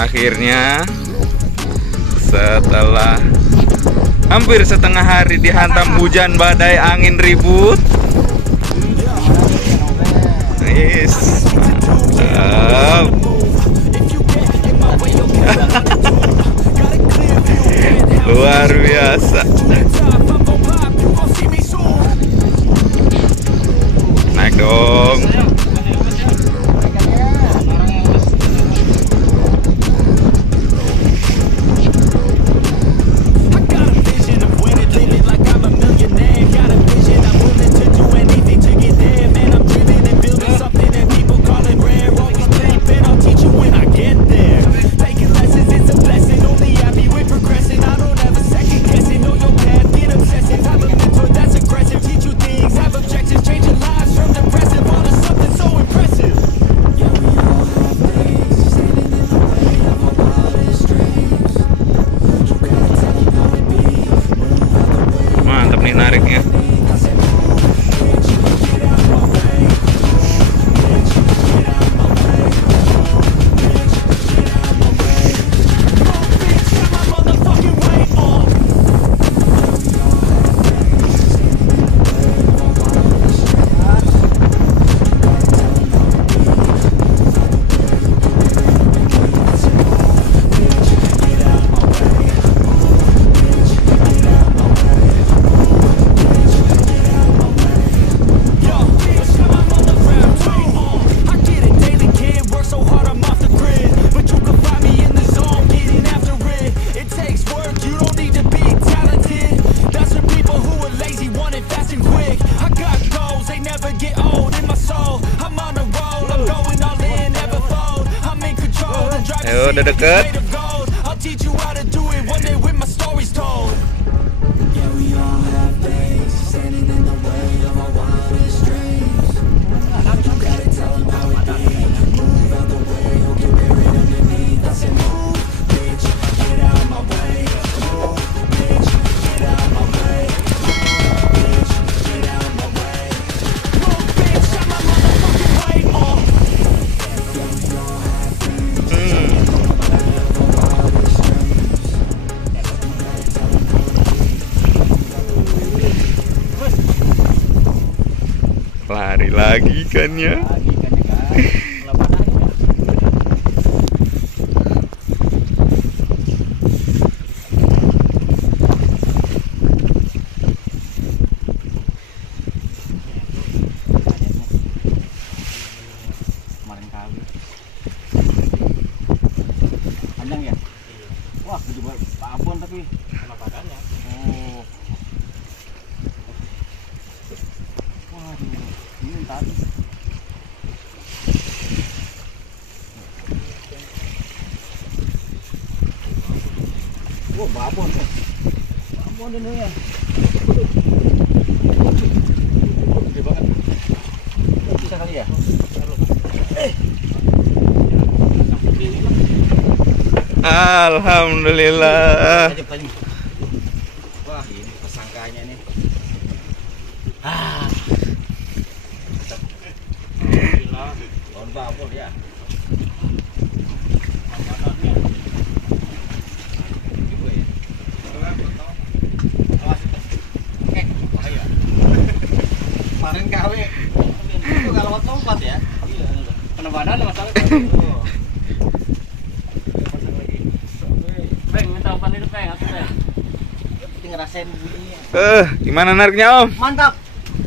Akhirnya setelah hampir setengah hari dihantam hujan badai angin ribut, mantap. Luar biasa. Naik dong. Nariknya. Ayo, udah deket. Lari lagi ikannya. Panjang ya? Wah, gede banget. Babon tapi sama badannya. Oh. Ini tadi. Wah, babon. Babon ini ya. Gede banget. Bisa kali ya? Alhamdulillah. Wah, ini pesangkanya nih. Alhamdulillah. Babon ya. Kemarin KW itu kalau lompat ya. Iya. Kena badan masalah. Ngerasain bunyinya. Gimana nariknya, Om? Mantap.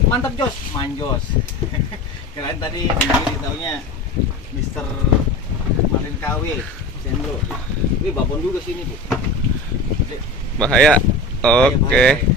Mantap, Jos. Manjos. Kirain tadi Tenggiri, taunya Mister Kemarin KW Cendro. Wih, babon juga sini, Bu. Bahaya. Oke.